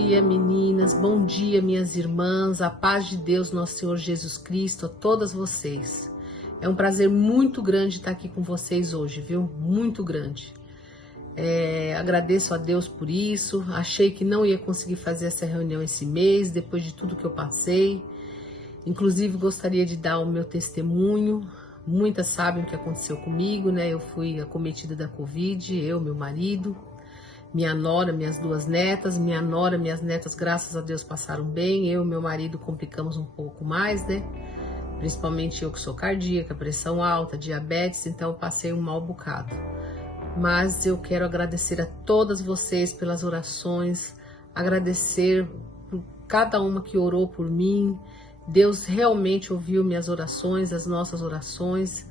dia, meninas, bom dia, minhas irmãs, a paz de Deus, nosso Senhor Jesus Cristo, a todas vocês. É um prazer muito grande estar aqui com vocês hoje, viu? Muito grande. Agradeço a Deus por isso, achei que não ia conseguir fazer essa reunião esse mês, depois de tudo que eu passei. Inclusive, gostaria de dar o meu testemunho. Muitas sabem o que aconteceu comigo, né? Eu fui acometida da Covid, eu, meu marido, minha nora, minhas duas netas. Minha nora, minhas netas, graças a Deus, passaram bem. Eu e meu marido complicamos um pouco mais, né? Principalmente eu que sou cardíaca, pressão alta, diabetes, então eu passei um mau bocado. Mas eu quero agradecer a todas vocês pelas orações, agradecer por cada uma que orou por mim. Deus realmente ouviu minhas orações, as nossas orações.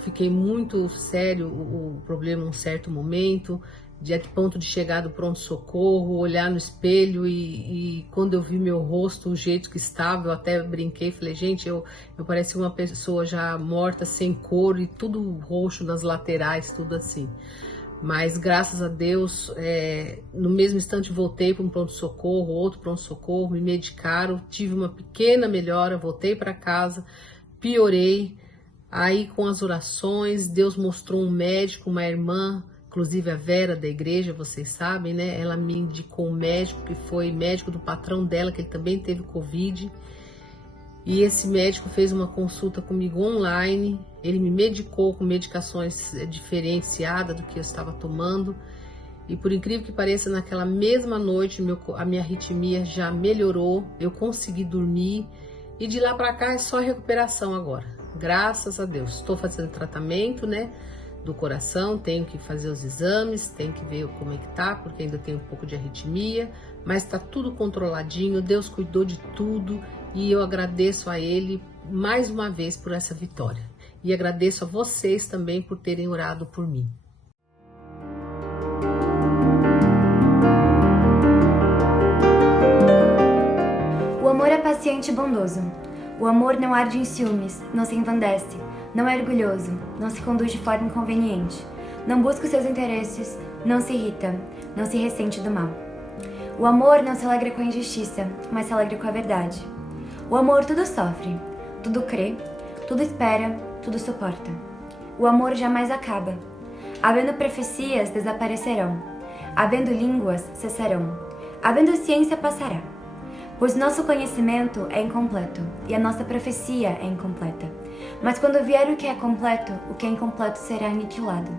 Fiquei muito sério o problema em um certo momento, de ponto de chegar do pronto-socorro, olhar no espelho e quando eu vi meu rosto, o jeito que estava, eu até brinquei, falei, gente, eu parecia uma pessoa já morta, sem cor e tudo roxo nas laterais, tudo assim. Mas graças a Deus, no mesmo instante voltei para um pronto-socorro, outro pronto-socorro, me medicaram, tive uma pequena melhora, voltei para casa, piorei. Aí com as orações, Deus mostrou um médico, uma irmã, inclusive a Vera da igreja, vocês sabem, né? Ela me indicou um médico que foi médico do patrão dela, que ele também teve Covid. E esse médico fez uma consulta comigo online, ele me medicou com medicações diferenciadas do que eu estava tomando. E por incrível que pareça, naquela mesma noite a minha arritmia já melhorou, eu consegui dormir. E de lá para cá é só recuperação agora, graças a Deus. Estou fazendo tratamento, né, do coração, tenho que fazer os exames, tenho que ver como é que tá, porque ainda tenho um pouco de arritmia, mas tá tudo controladinho, Deus cuidou de tudo e eu agradeço a Ele mais uma vez por essa vitória. E agradeço a vocês também por terem orado por mim. O amor é paciente e bondoso. O amor não arde em ciúmes, não se envandece, não é orgulhoso, não se conduz de forma inconveniente, não busca os seus interesses, não se irrita, não se ressente do mal. O amor não se alegra com a injustiça, mas se alegra com a verdade. O amor tudo sofre, tudo crê, tudo espera, tudo suporta. O amor jamais acaba. Havendo profecias, desaparecerão. Havendo línguas, cessarão. Havendo ciência, passará. Pois nosso conhecimento é incompleto e a nossa profecia é incompleta. Mas quando vier o que é incompleto será aniquilado.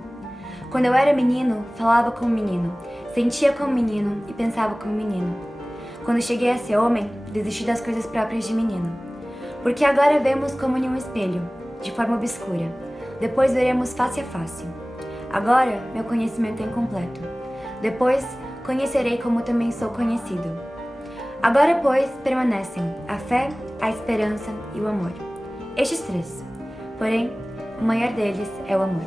Quando eu era menino, falava como menino, sentia como menino e pensava como menino. Quando cheguei a ser homem, desisti das coisas próprias de menino. Porque agora vemos como em um espelho, de forma obscura. Depois veremos face a face. Agora meu conhecimento é incompleto. Depois conhecerei como também sou conhecido. Agora, pois, permanecem a fé, a esperança e o amor. Estes três. Porém, o maior deles é o amor.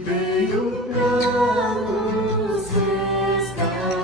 Veio pra nos resgatar.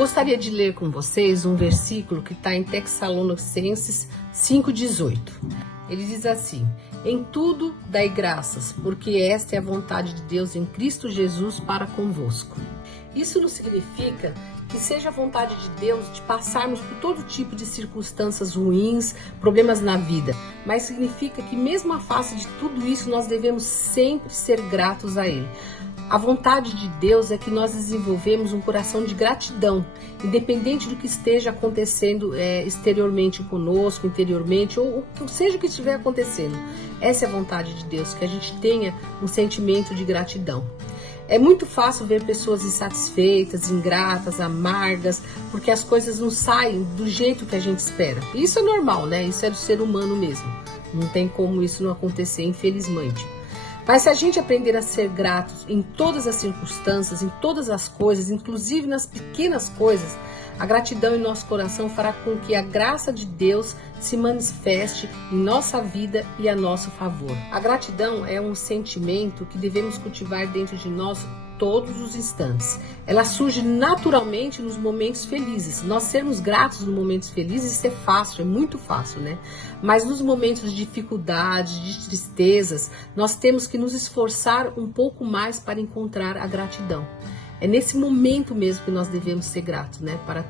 gostaria de ler com vocês um versículo que está em Tessalonicenses 5,18. Ele diz assim: em tudo dai graças, porque esta é a vontade de Deus em Cristo Jesus para convosco. Isso não significa que seja a vontade de Deus de passarmos por todo tipo de circunstâncias ruins, problemas na vida, mas significa que mesmo à face de tudo isso, nós devemos sempre ser gratos a Ele. A vontade de Deus é que nós desenvolvemos um coração de gratidão, independente do que esteja acontecendo exteriormente conosco, interiormente, ou seja o que estiver acontecendo. Essa é a vontade de Deus, que a gente tenha um sentimento de gratidão. É muito fácil ver pessoas insatisfeitas, ingratas, amargas, porque as coisas não saem do jeito que a gente espera. Isso é normal, né? Isso é do ser humano mesmo. Não tem como isso não acontecer, infelizmente. Mas se a gente aprender a ser gratos em todas as circunstâncias, em todas as coisas, inclusive nas pequenas coisas, a gratidão em nosso coração fará com que a graça de Deus se manifeste em nossa vida e a nosso favor. A gratidão é um sentimento que devemos cultivar dentro de nós todos os instantes. Ela surge naturalmente nos momentos felizes. Nós sermos gratos nos momentos felizes, isso é fácil, é muito fácil, né? Mas nos momentos de dificuldades, de tristezas, nós temos que nos esforçar um pouco mais para encontrar a gratidão. É nesse momento mesmo que nós devemos ser gratos, né? Para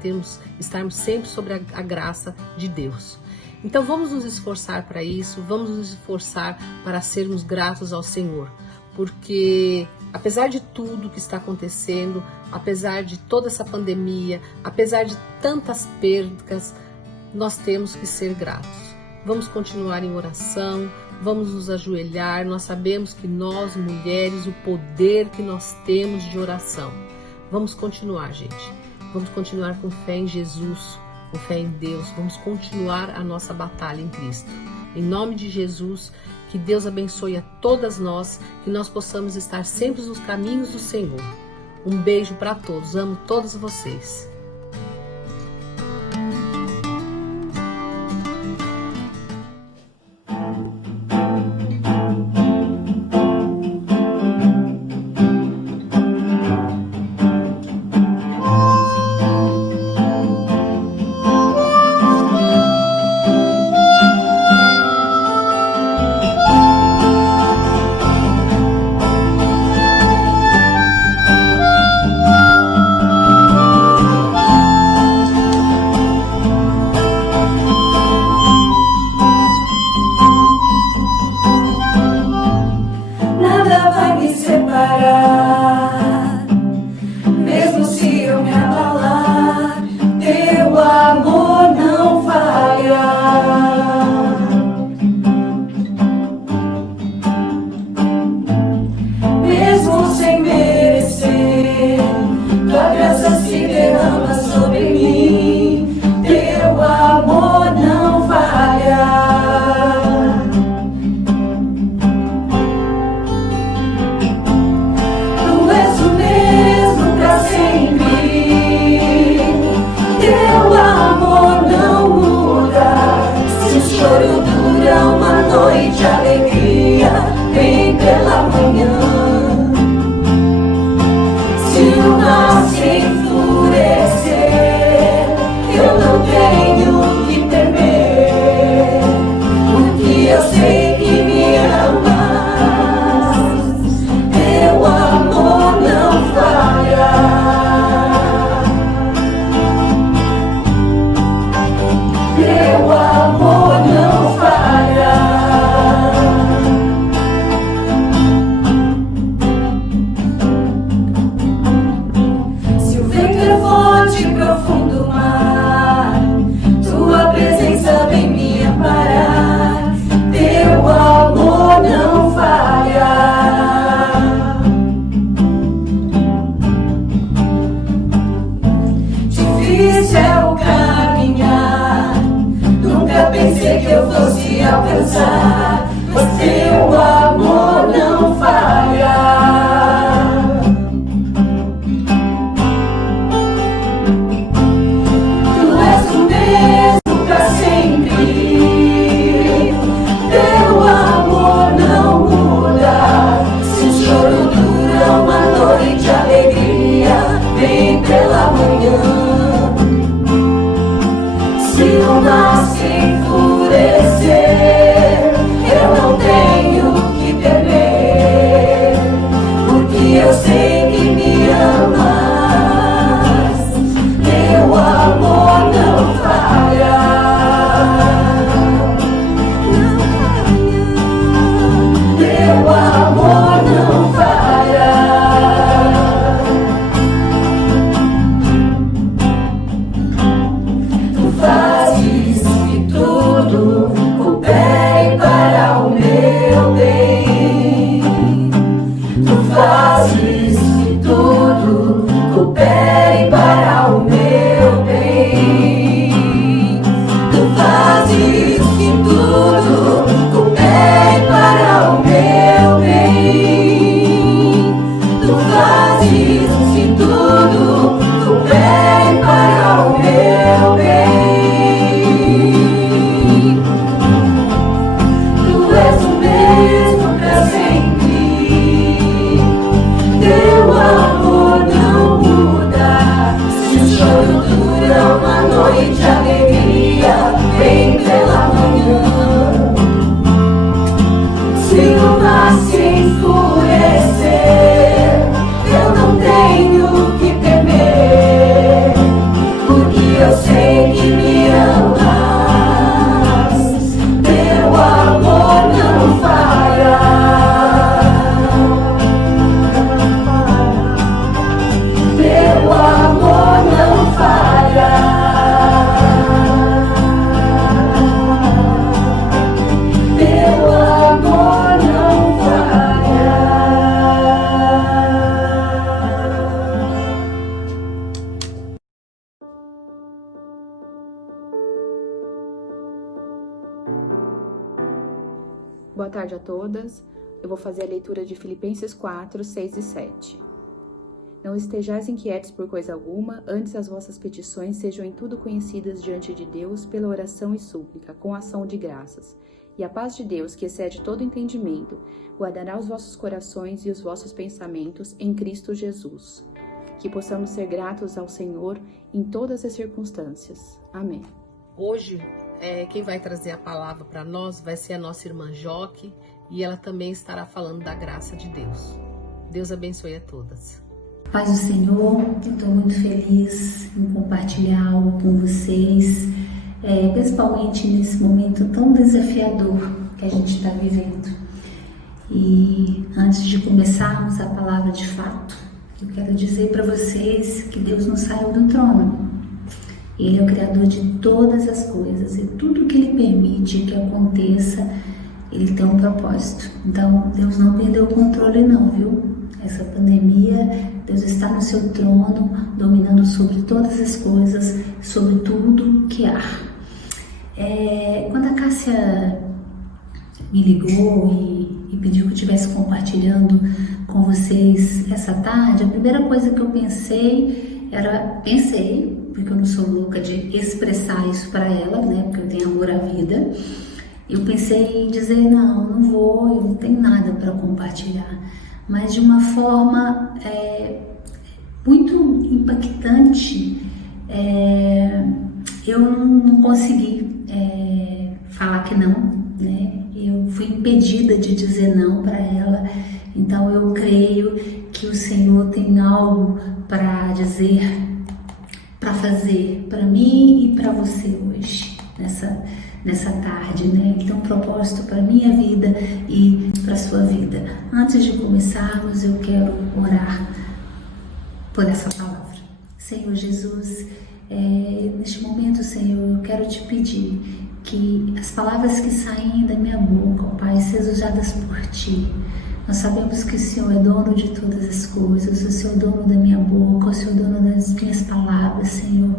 estarmos sempre sobre a graça de Deus. Então vamos nos esforçar para isso, vamos nos esforçar para sermos gratos ao Senhor. Porque apesar de tudo que está acontecendo, apesar de toda essa pandemia, apesar de tantas perdas, nós temos que ser gratos. Vamos continuar em oração, vamos nos ajoelhar. Nós sabemos que nós, mulheres, o poder que nós temos de oração. Vamos continuar, gente. Vamos continuar com fé em Jesus, com fé em Deus. Vamos continuar a nossa batalha em Cristo. Em nome de Jesus, que Deus abençoe a todas nós, que nós possamos estar sempre nos caminhos do Senhor. Um beijo para todos. Amo todos vocês. Mesmo se eu me abalar, teu amor não falha. Mesmo sem merecer, tua graça se derrama sobre mim, teu amor não falha. Choro dura uma noite de alegria, vem pela manhã. Se o mar se enfurecer, eu não tenho que temer, porque eu sei que me amas, teu amor não falha. Teu amor não falha. Se o vento é forte e profundo mar, tua presença vem me amparar, teu amor não falha. Difícil é o caminhar, nunca pensei que eu fosse alcançar, mas teu amor não falha. Tu és o mesmo pra sempre, teu amor não muda. Se o choro dura uma noite de alegria, vem pela manhã. Boa tarde a todas. Eu vou fazer a leitura de Filipenses 4, 6 e 7. Não estejais inquietos por coisa alguma, antes as vossas petições sejam em tudo conhecidas diante de Deus pela oração e súplica, com ação de graças. E a paz de Deus, que excede todo entendimento, guardará os vossos corações e os vossos pensamentos em Cristo Jesus. Que possamos ser gratos ao Senhor em todas as circunstâncias. Amém. Hoje, quem vai trazer a palavra para nós vai ser a nossa irmã Joque, e ela também estará falando da graça de Deus. Deus abençoe a todas. Paz do Senhor, eu estou muito feliz em compartilhar algo com vocês, principalmente nesse momento tão desafiador que a gente está vivendo. E antes de começarmos a palavra de fato, eu quero dizer para vocês que Deus não saiu do trono. Ele é o Criador de todas as coisas e tudo que Ele permite que aconteça, Ele tem um propósito. Então, Deus não perdeu o controle não, viu? Essa pandemia, Deus está no seu trono, dominando sobre todas as coisas, sobre tudo que há. Quando a Cássia me ligou e pediu que eu estivesse compartilhando com vocês essa tarde, a primeira coisa que eu pensei, porque eu não sou louca de expressar isso para ela, né? Porque eu tenho amor à vida. Eu pensei em dizer, não vou, eu não tenho nada para compartilhar. Mas de uma forma muito impactante, eu não consegui falar que não, né? Eu fui impedida de dizer não para ela, então eu creio que o Senhor tem algo para dizer, para fazer para mim e para você hoje, nessa tarde, né? Ele tem um propósito para a minha vida e para a sua vida. Antes de começarmos, eu quero orar por essa palavra. Senhor Jesus, neste momento, Senhor, eu quero te pedir que as palavras que saem da minha boca, ó Pai, sejam usadas por Ti. Nós sabemos que o Senhor é dono de todas as coisas, o Senhor é dono da minha boca, o Senhor é dono das minhas palavras, Senhor.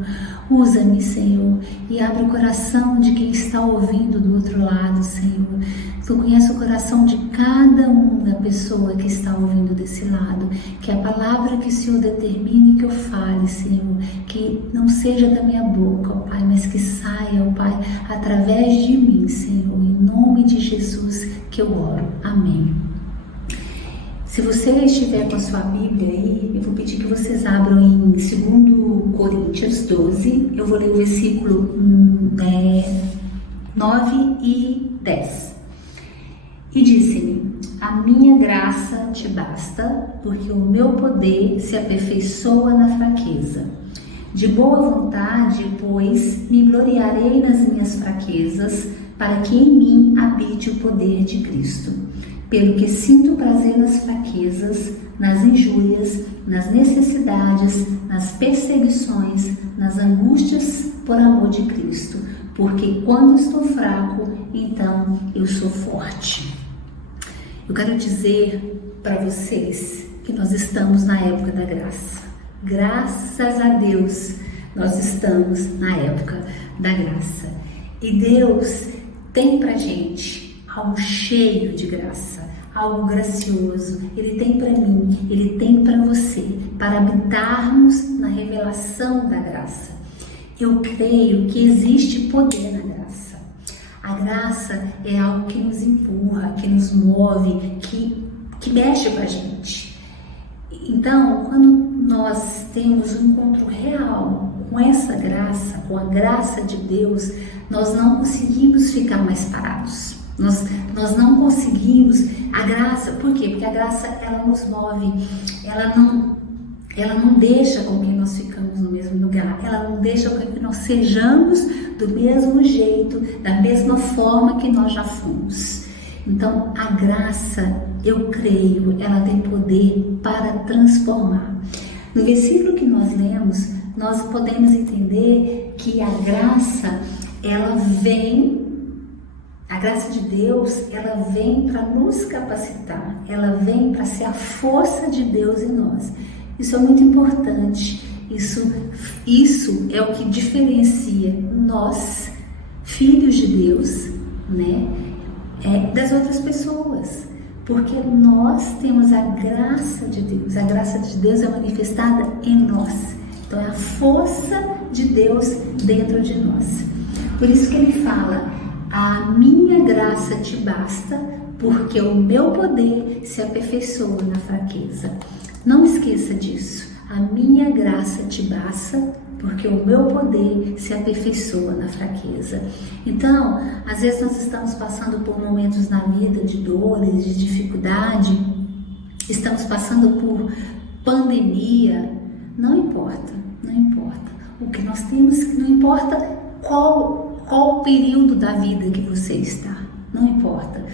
Usa-me, Senhor, e abre o coração de quem está ouvindo do outro lado, Senhor. Tu conheces o coração de cada uma pessoa que está ouvindo desse lado. Que a palavra que o Senhor determine que eu fale, Senhor, que não seja da minha boca, ó Pai, mas que saia, ó Pai, através de mim, Senhor. Em nome de Jesus que eu oro. Amém. Se você estiver com a sua Bíblia aí, eu vou pedir que vocês abram em 2 Coríntios 12, eu vou ler o versículo 9 e 10. E disse-me, a minha graça te basta, porque o meu poder se aperfeiçoa na fraqueza. De boa vontade, pois, me gloriarei nas minhas fraquezas, para que em mim habite o poder de Cristo. Pelo que sinto prazer nas fraquezas, nas injúrias, nas necessidades, nas perseguições, nas angústias por amor de Cristo. Porque quando estou fraco, então eu sou forte. Eu quero dizer para vocês que nós estamos na época da graça. Graças a Deus, nós estamos na época da graça. E Deus tem pra gente algo cheio de graça, algo gracioso. Ele tem para mim, Ele tem para você, para habitarmos na revelação da graça. Eu creio que existe poder na graça. A graça é algo que nos empurra, que nos move, que mexe com a gente. Então, quando nós temos um encontro real com essa graça, com a graça de Deus, nós não conseguimos ficar mais parados. Nós não conseguimos a graça. Por quê? Porque a graça, ela nos move, ela não deixa com que nós ficamos no mesmo lugar, ela não deixa com que nós sejamos do mesmo jeito, da mesma forma que nós já fomos. Então, a graça, eu creio, ela tem poder para transformar. No versículo que nós lemos, nós podemos entender que a graça, ela vem. A graça de Deus, ela vem para nos capacitar, ela vem para ser a força de Deus em nós. Isso é muito importante, isso é o que diferencia nós, filhos de Deus, né? das outras pessoas, porque nós temos a graça de Deus. A graça de Deus é manifestada em nós. Então é a força de Deus dentro de nós. Por isso que ele fala: a minha graça te basta, porque o meu poder se aperfeiçoa na fraqueza. Não esqueça disso. A minha graça te basta, porque o meu poder se aperfeiçoa na fraqueza. Então, às vezes nós estamos passando por momentos na vida de dores, de dificuldade, estamos passando por pandemia. Não importa, não importa. O que nós temos, não importa qual o período da vida que você está, não importa.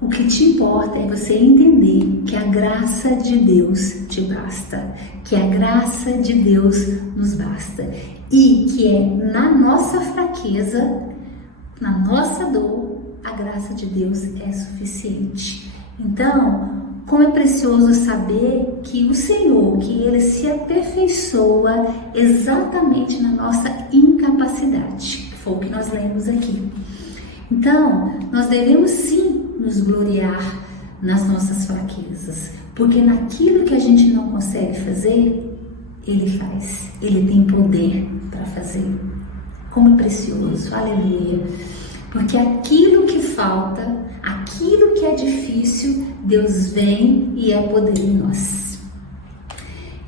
O que te importa é você entender que a graça de Deus te basta, que a graça de Deus nos basta e que é na nossa fraqueza, na nossa dor, a graça de Deus é suficiente. Então, como é precioso saber que o Senhor, que Ele se aperfeiçoa exatamente na nossa incapacidade, que foi o que nós lemos aqui. Então, nós devemos sim nos gloriar nas nossas fraquezas, porque naquilo que a gente não consegue fazer, Ele faz, Ele tem poder para fazer. Como é precioso, aleluia, porque aquilo que falta, aquilo que é difícil, Deus vem e é poder em nós.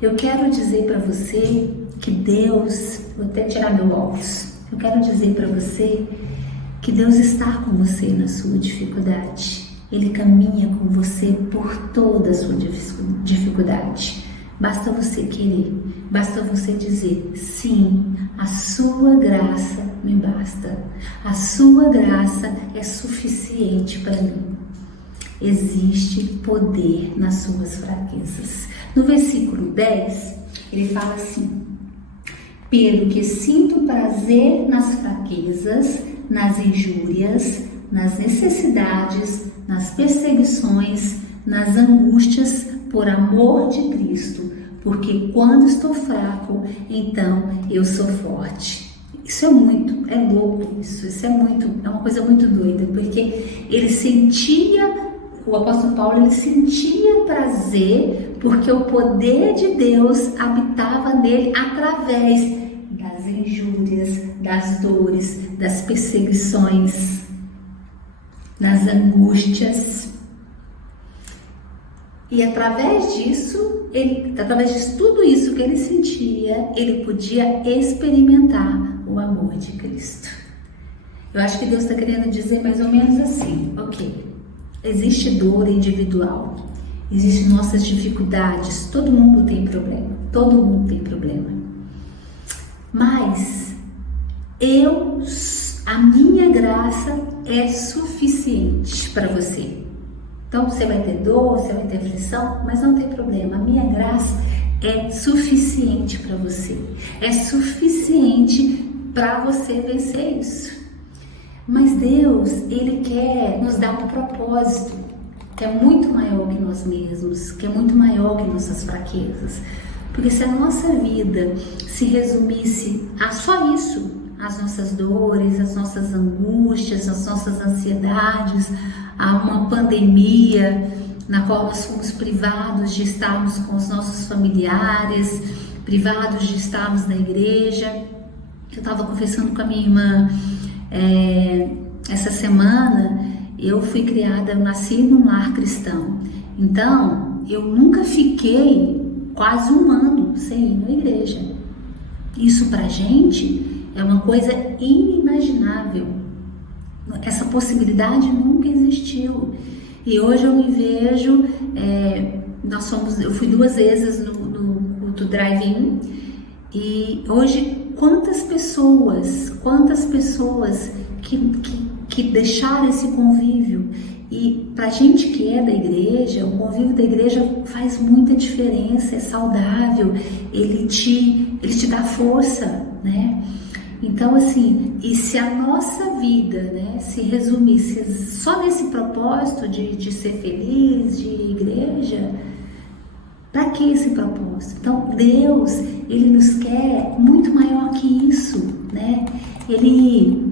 Eu quero dizer para você que Deus, vou até tirar meu óculos, eu quero dizer para você que Deus está com você na sua dificuldade. Ele caminha com você por toda a sua dificuldade. Basta você querer, basta você dizer: sim, a sua graça me basta. A sua graça é suficiente para mim. Existe poder nas suas fraquezas. No versículo 10, ele fala assim: pelo que sinto prazer nas fraquezas, nas injúrias, nas necessidades, nas perseguições, nas angústias, por amor de Cristo, porque quando estou fraco, então eu sou forte. Isso é louco isso é uma coisa muito doida, porque ele sentia, o apóstolo Paulo, ele sentia prazer, porque o poder de Deus habitava nele através das injúrias, das dores, das perseguições, das angústias. E através disso, através de tudo isso que ele sentia, ele podia experimentar o amor de Cristo. Eu acho que Deus está querendo dizer mais ou menos assim: ok, existe dor individual, existem nossas dificuldades, todo mundo tem problema, mas a minha graça é suficiente para você. Então você vai ter dor, você vai ter aflição, mas não tem problema, a minha graça é suficiente para você, é suficiente para você vencer isso. Mas Deus, Ele quer nos dar um propósito que é muito maior que nós mesmos, que é muito maior que nossas fraquezas. Porque se a nossa vida se resumisse a só isso, as nossas dores, as nossas angústias, as nossas ansiedades, a uma pandemia na qual nós fomos privados de estarmos com os nossos familiares, privados de estarmos na igreja. Eu estava conversando com a minha irmã essa semana. Eu fui criada, eu nasci num lar cristão, então eu nunca fiquei quase um ano sem ir na igreja. Isso pra gente é uma coisa inimaginável. Essa possibilidade nunca existiu. E hoje eu me vejo, eu fui 2 vezes no culto drive-in, e hoje quantas pessoas que deixaram esse convívio. E pra gente que é da igreja, o convívio da igreja faz muita diferença, é saudável, ele te dá força, né? Então, assim, e se a nossa vida, né, se resumisse só nesse propósito de ser feliz, de igreja, para que esse propósito? Então, Deus, Ele nos quer muito maior que isso, né? Ele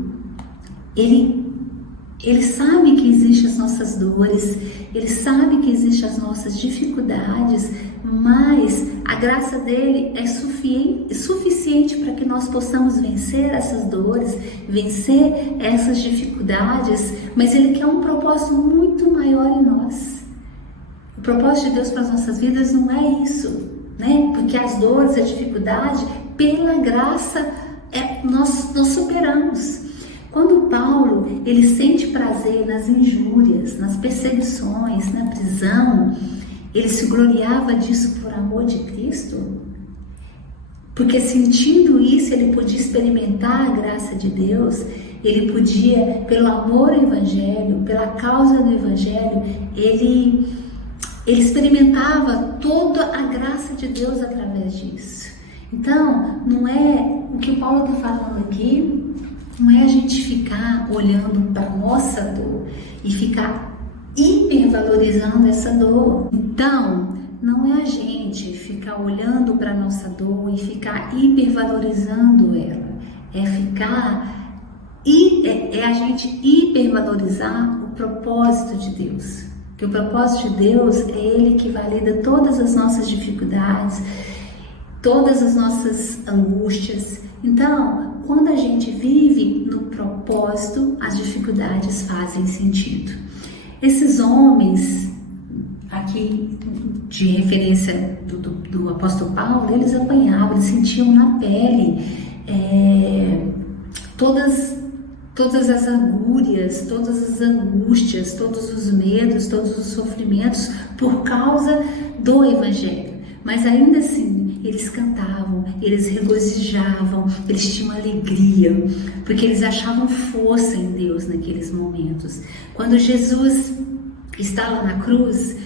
Ele sabe que existem as nossas dores, Ele sabe que existem as nossas dificuldades, mas a graça dele é suficiente para que nós possamos vencer essas dores, vencer essas dificuldades, mas Ele quer um propósito muito maior em nós. O propósito de Deus para as nossas vidas não é isso, né? Porque as dores, a dificuldade, pela graça, nós superamos. Quando Paulo, ele sente prazer nas injúrias, nas perseguições, na prisão, ele se gloriava disso por amor de Cristo? Porque sentindo isso, ele podia experimentar a graça de Deus, ele podia, pelo amor ao Evangelho, pela causa do Evangelho, ele experimentava toda a graça de Deus através disso. Então, não é o que o Paulo está falando aqui, não é a gente ficar olhando para a nossa dor e ficar hipervalorizando essa dor. Então, não é a gente ficar olhando para a nossa dor e ficar hipervalorizando ela. É a gente hipervalorizar o propósito de Deus. Porque o propósito de Deus é Ele que valida todas as nossas dificuldades, todas as nossas angústias. Então, quando a gente vive no propósito, as dificuldades fazem sentido. Esses homens, aqui de referência do apóstolo Paulo, eles apanhavam, eles sentiam na pele todas as agúrias, todas as angústias, todos os medos, todos os sofrimentos por causa do Evangelho. Mas ainda assim, eles cantavam, eles regozijavam, eles tinham alegria, porque eles achavam força em Deus naqueles momentos. Quando Jesus está lá na cruz,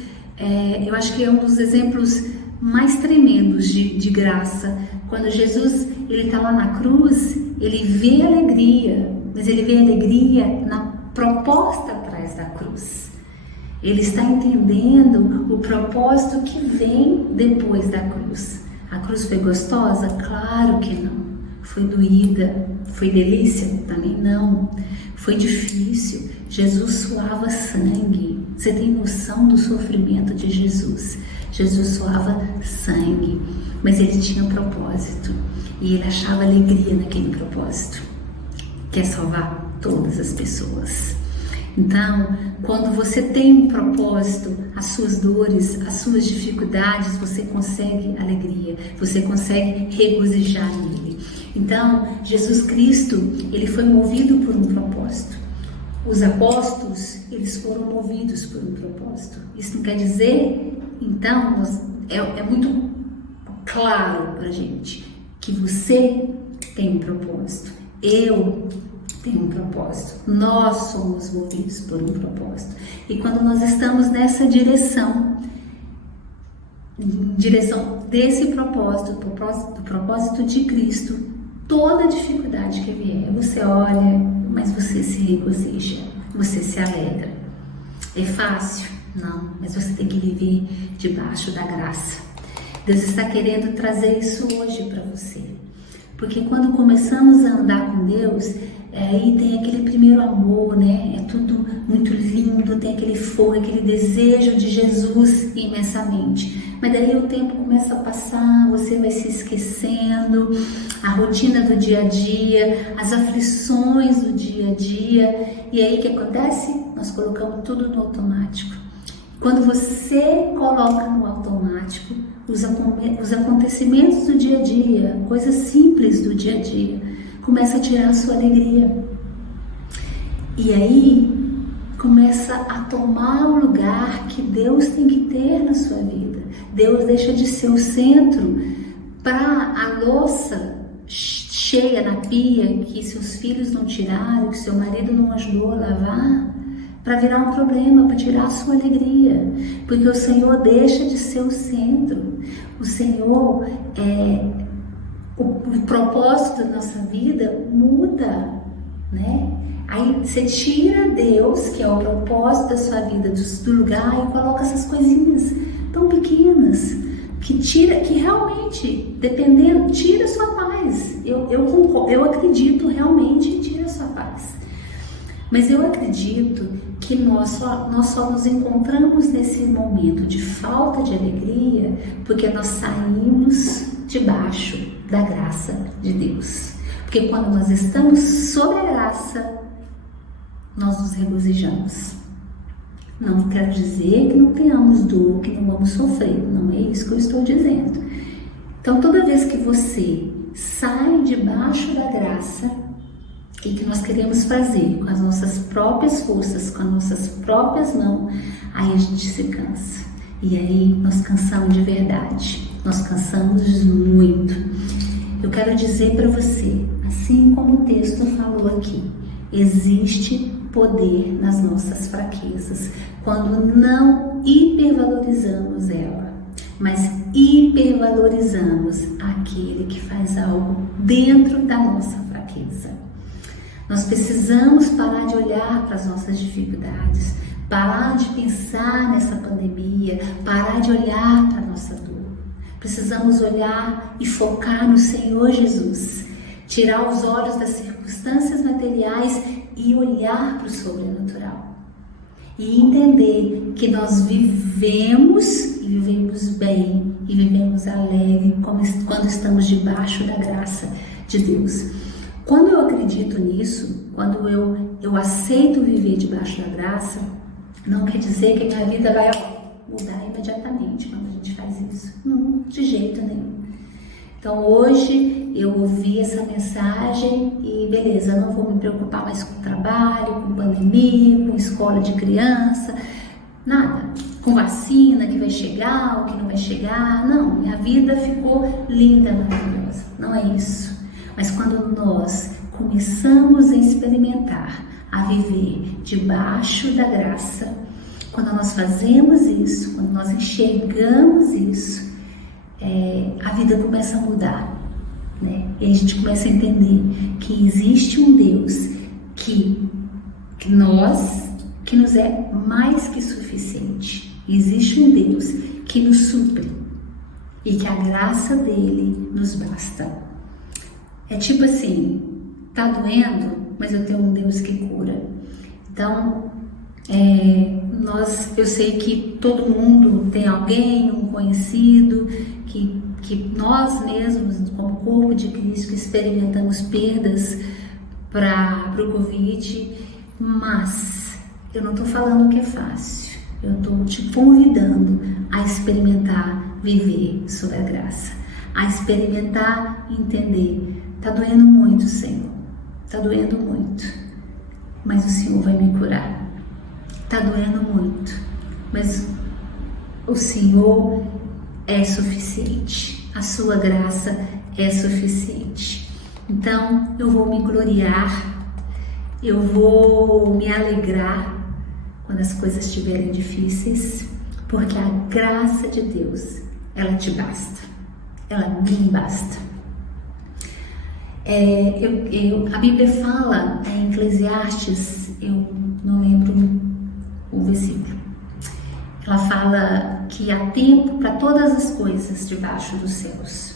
eu acho que é um dos exemplos mais tremendos de graça. Quando Jesus está lá na cruz, ele vê alegria, mas ele vê alegria na proposta atrás da cruz. Ele está entendendo o propósito que vem depois da cruz. A cruz foi gostosa? Claro que não. Foi doída? Foi delícia? Também não. Foi difícil. Jesus suava sangue. Você tem noção do sofrimento de Jesus? Jesus suava sangue, mas ele tinha um propósito. E ele achava alegria naquele propósito, que é salvar todas as pessoas. Então, quando você tem um propósito, as suas dores, as suas dificuldades, você consegue alegria, você consegue regozijar nele. Então, Jesus Cristo, ele foi movido por um propósito. Os apóstolos, eles foram movidos por um propósito. Isso não quer dizer, então, é muito claro pra gente que você tem um propósito. Eu tenho um propósito. Nós somos movidos por um propósito. E quando nós estamos nessa direção, desse propósito, do propósito de Cristo, toda dificuldade que vier, você olha, mas você se regozija, você se alegra. É fácil? Não, mas você tem que viver debaixo da graça. Deus está querendo trazer isso hoje para você. Porque quando começamos a andar com Deus, aí tem aquele primeiro amor, né? É tudo muito lindo, tem aquele fogo, aquele desejo de Jesus imensamente. Mas daí o tempo começa a passar, você vai se esquecendo, a rotina do dia a dia, as aflições do dia a dia. E aí o que acontece? Nós colocamos tudo no automático. Quando você coloca no automático os acontecimentos do dia a dia, coisas simples do dia a dia, começa a tirar a sua alegria. E aí começa a tomar o lugar que Deus tem que ter na sua vida. Deus deixa de ser o centro para a louça cheia na pia que seus filhos não tiraram, que seu marido não ajudou a lavar, para virar um problema, para tirar a sua alegria. Porque o Senhor deixa de ser o centro. O Senhor, o propósito da nossa vida muda, né? Aí você tira Deus, que é o propósito da sua vida, do lugar, e coloca essas coisinhas tão pequenas, que realmente, dependendo, tira a sua paz. Eu acredito realmente, tira a sua paz. Mas eu acredito que nós só nos encontramos nesse momento de falta de alegria porque nós saímos debaixo da graça de Deus. Porque quando nós estamos sob a graça, nós nos regozijamos. Não quero dizer que não tenhamos dor, que não vamos sofrer, não é isso que eu estou dizendo. Então, toda vez que você sai debaixo da graça, e que nós queremos fazer com as nossas próprias forças, com as nossas próprias mãos, aí a gente se cansa. E aí nós cansamos de verdade, nós cansamos muito. Eu quero dizer para você, assim como o texto falou aqui, existe poder nas nossas fraquezas, quando não hipervalorizamos ela, mas hipervalorizamos aquele que faz algo dentro da nossa fraqueza. Nós precisamos parar de olhar para as nossas dificuldades, parar de pensar nessa pandemia, parar de olhar para a nossa dor. Precisamos olhar e focar no Senhor Jesus, tirar os olhos das circunstâncias materiais e olhar para o sobrenatural. E entender que nós vivemos e vivemos bem e vivemos alegre quando estamos debaixo da graça de Deus. Quando eu acredito nisso, quando eu aceito viver debaixo da graça, não quer dizer que a minha vida vai mudar imediatamente quando a gente faz isso. Não, de jeito nenhum. Então hoje eu ouvi essa mensagem e beleza, não vou me preocupar mais com trabalho, com pandemia, com escola de criança, nada. Com vacina que vai chegar ou que não vai chegar, não. Minha vida ficou linda, maravilhosa. Não é isso. Mas quando nós começamos a experimentar, a viver debaixo da graça, quando nós fazemos isso, quando nós enxergamos isso, a vida começa a mudar, né? E a gente começa a entender que existe um Deus que nos é mais que suficiente. Existe um Deus que nos supre e que a graça dele nos basta. É tipo assim, tá doendo, mas eu tenho um Deus que cura. Então, eu sei que todo mundo tem alguém, um conhecido, que nós mesmos, como corpo de Cristo, experimentamos perdas para o Covid, mas eu não estou falando que é fácil. Eu estou te convidando a experimentar viver sob a graça, a experimentar entender. Tá doendo muito, Senhor. Tá doendo muito. Mas o Senhor vai me curar. Tá doendo muito. Mas o Senhor é suficiente. A sua graça é suficiente. Então, eu vou me gloriar. Eu vou me alegrar quando as coisas estiverem difíceis. Porque a graça de Deus, ela te basta. Ela me basta. A Bíblia fala em Eclesiastes, eu não lembro o versículo, ela fala que há tempo para todas as coisas debaixo dos céus.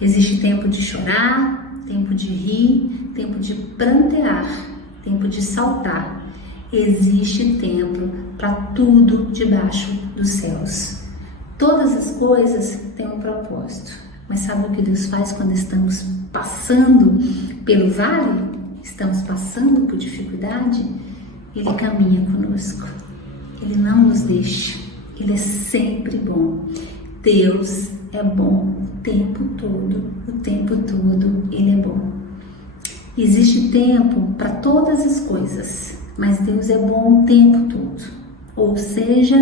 Existe tempo de chorar, tempo de rir, tempo de prantear, tempo de saltar. Existe tempo para tudo debaixo dos céus. Todas as coisas têm um propósito. Mas sabe o que Deus faz quando estamos passando pelo vale? Estamos passando por dificuldade? Ele caminha conosco. Ele não nos deixa. Ele é sempre bom. Deus é bom o tempo todo. O tempo todo Ele é bom. Existe tempo para todas as coisas, mas Deus é bom o tempo todo. Ou seja,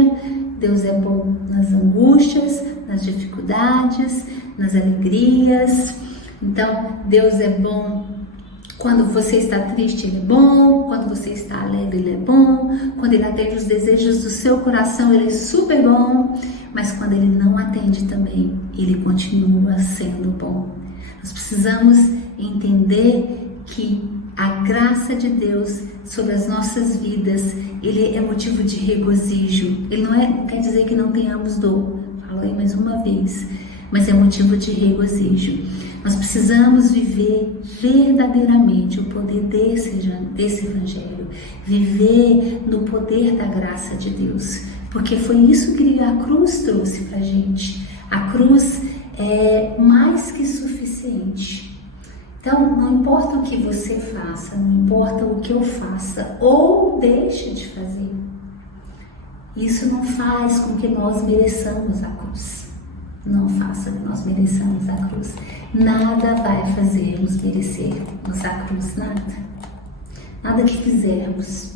Deus é bom nas angústias, nas dificuldades, nas alegrias. Então, Deus é bom quando você está triste, Ele é bom. Quando você está alegre, Ele é bom. Quando Ele atende os desejos do seu coração, Ele é super bom. Mas quando Ele não atende também, Ele continua sendo bom. Nós precisamos entender que a graça de Deus sobre as nossas vidas, Ele é motivo de regozijo. Ele não quer dizer que não tenhamos dor. Falo aí mais uma vez. mas é motivo de regozijo. Nós precisamos viver verdadeiramente o poder desse Evangelho, viver no poder da graça de Deus, porque foi isso que a cruz trouxe para a gente. A cruz é mais que suficiente. Então, não importa o que você faça, não importa o que eu faça ou deixe de fazer, isso não faz com que nós mereçamos a cruz. Não faça que nós mereçamos a cruz. Nada vai fazermos merecermos a cruz, nada. Nada que fizermos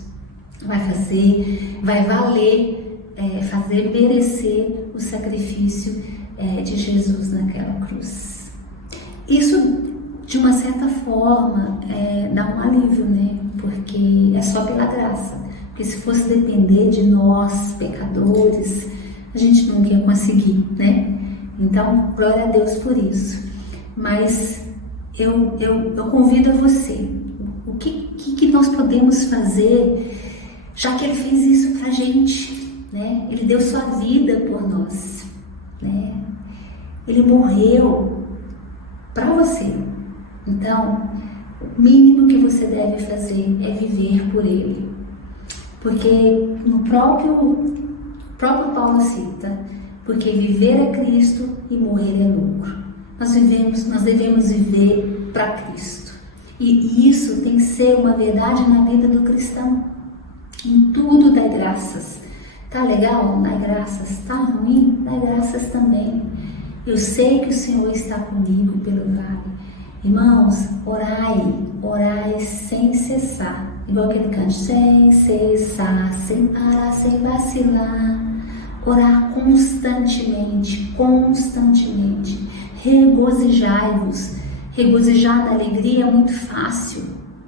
vai valer, fazer merecer o sacrifício de Jesus naquela cruz. Isso, de uma certa forma, dá um alívio, né? Porque é só pela graça. Porque se fosse depender de nós, pecadores, a gente nunca ia conseguir, né? Então, glória a Deus por isso. Mas eu convido a você. O que nós podemos fazer, já que Ele fez isso pra gente, né? Ele deu sua vida por nós, né? Ele morreu para você. Então, o mínimo que você deve fazer é viver por Ele. Porque no próprio Paulo cita, porque viver é Cristo e morrer é lucro. Nós devemos viver para Cristo. E isso tem que ser uma verdade na vida do cristão. Em tudo dá graças. Tá legal? Dá graças. Tá ruim? Dá graças também. Eu sei que o Senhor está comigo pelo vale. Irmãos, orai sem cessar. Igual aquele canto, sem cessar, sem parar, sem vacilar. Orar constantemente. Regozijai-vos. Regozijar da alegria é muito fácil,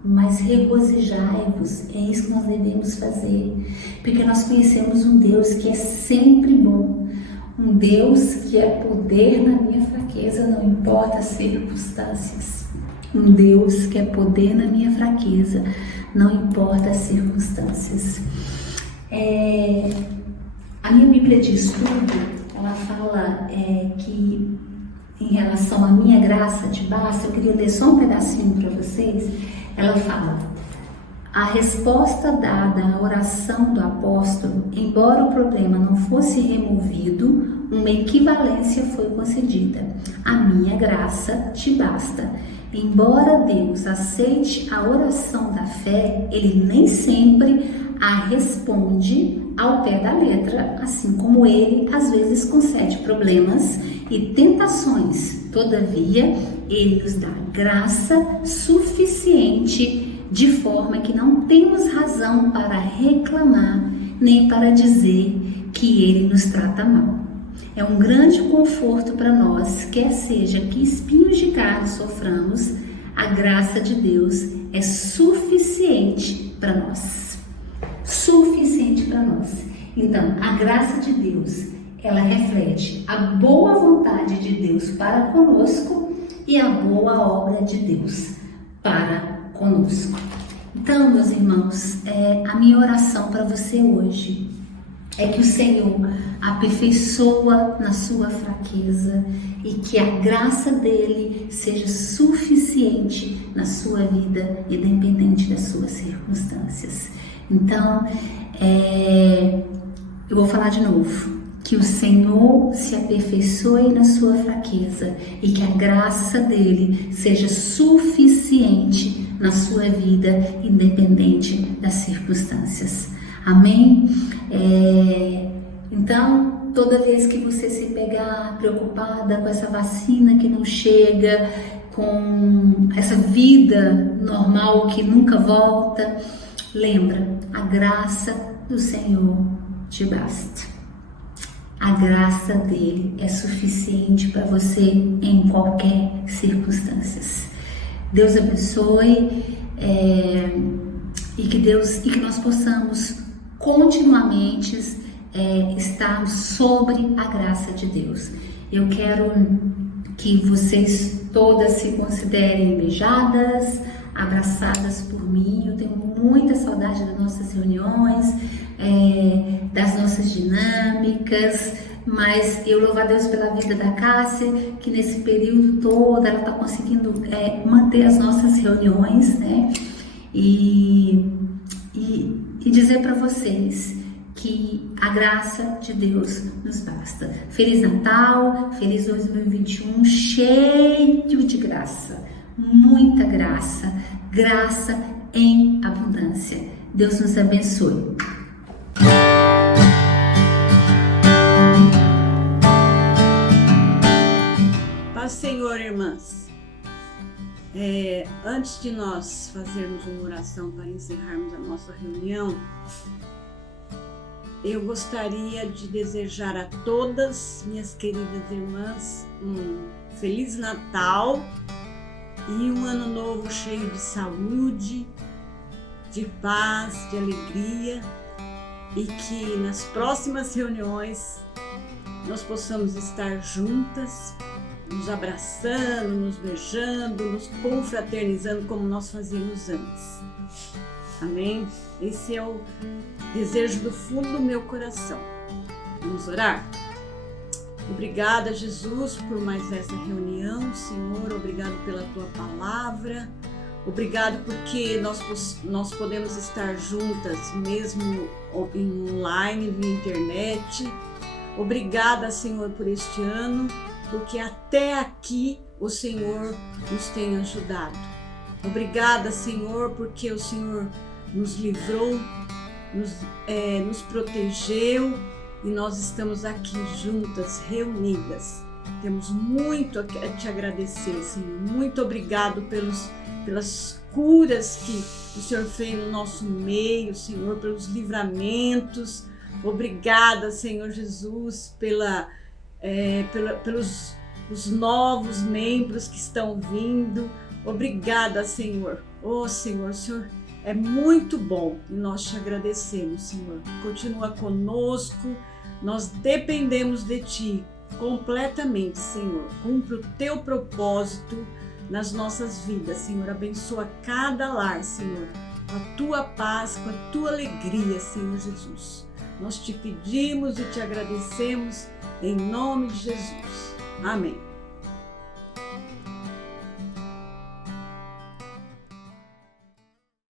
mas regozijai-vos, é isso que nós devemos fazer, porque nós conhecemos um Deus que é sempre bom, um Deus que é poder na minha fraqueza, não importa as circunstâncias. Um Deus que é poder na minha fraqueza, não importa as circunstâncias. A minha Bíblia de estudo, ela fala que em relação à minha graça te basta, eu queria ler só um pedacinho para vocês. Ela fala: a resposta dada à oração do apóstolo, embora o problema não fosse removido, uma equivalência foi concedida. A minha graça te basta. Embora Deus aceite a oração da fé, Ele nem sempre a responde ao pé da letra, assim como Ele às vezes concede problemas e tentações. Todavia, Ele nos dá graça suficiente, de forma que não temos razão para reclamar, nem para dizer que Ele nos trata mal. É um grande conforto para nós, quer seja que espinhos de carne soframos, a graça de Deus é suficiente para nós. Suficiente para nós. Então, a graça de Deus, ela reflete a boa vontade de Deus para conosco e a boa obra de Deus para conosco. Então, meus irmãos, a minha oração para você hoje é que o Senhor aperfeiçoa na sua fraqueza e que a graça dele seja suficiente na sua vida, independente das suas circunstâncias. Então, eu vou falar de novo. Que o Senhor se aperfeiçoe na sua fraqueza e que a graça dele seja suficiente na sua vida, independente das circunstâncias. Amém? Então, toda vez que você se pegar preocupada com essa vacina que não chega, com essa vida normal que nunca volta, lembra, a graça do Senhor te basta. A graça dele é suficiente para você em qualquer circunstância. Deus abençoe e que nós possamos continuamente estar sobre a graça de Deus. Eu quero que vocês todas se considerem beijadas, abraçadas por mim. Eu tenho muita saudade das nossas reuniões, das nossas dinâmicas, mas eu louvo a Deus pela vida da Cássia, que nesse período todo ela está conseguindo manter as nossas reuniões, né? E dizer para vocês que a graça de Deus nos basta. Feliz Natal, feliz 2021, cheio de graça, muita graça, graça em abundância. Deus nos abençoe. Paz, Senhor, irmãs. Antes de nós fazermos uma oração para encerrarmos a nossa reunião, eu gostaria de desejar a todas minhas queridas irmãs um Feliz Natal e um ano novo cheio de saúde, de paz, de alegria, e que nas próximas reuniões nós possamos estar juntas, nos abraçando, nos beijando, nos confraternizando como nós fazíamos antes. Amém? Esse é o desejo do fundo do meu coração. Vamos orar? Obrigada, Jesus, por mais essa reunião, Senhor. Obrigado pela Tua palavra. Obrigado porque nós podemos estar juntas, mesmo online, via internet. Obrigada, Senhor, por este ano, porque até aqui o Senhor nos tem ajudado. Obrigada, Senhor, porque o Senhor nos livrou, nos protegeu e nós estamos aqui juntas, reunidas. Temos muito a te agradecer, Senhor. Muito obrigado pelas curas que o Senhor fez no nosso meio, Senhor, pelos livramentos. Obrigada, Senhor Jesus, pelos os novos membros que estão vindo. Obrigada, Senhor. Oh, Senhor, o Senhor é muito bom e nós te agradecemos, Senhor. Continua conosco, nós dependemos de Ti completamente, Senhor. Cumpre o Teu propósito nas nossas vidas, Senhor. Abençoa cada lar, Senhor, com a Tua paz, com a Tua alegria, Senhor Jesus. Nós te pedimos e te agradecemos em nome de Jesus. Amém.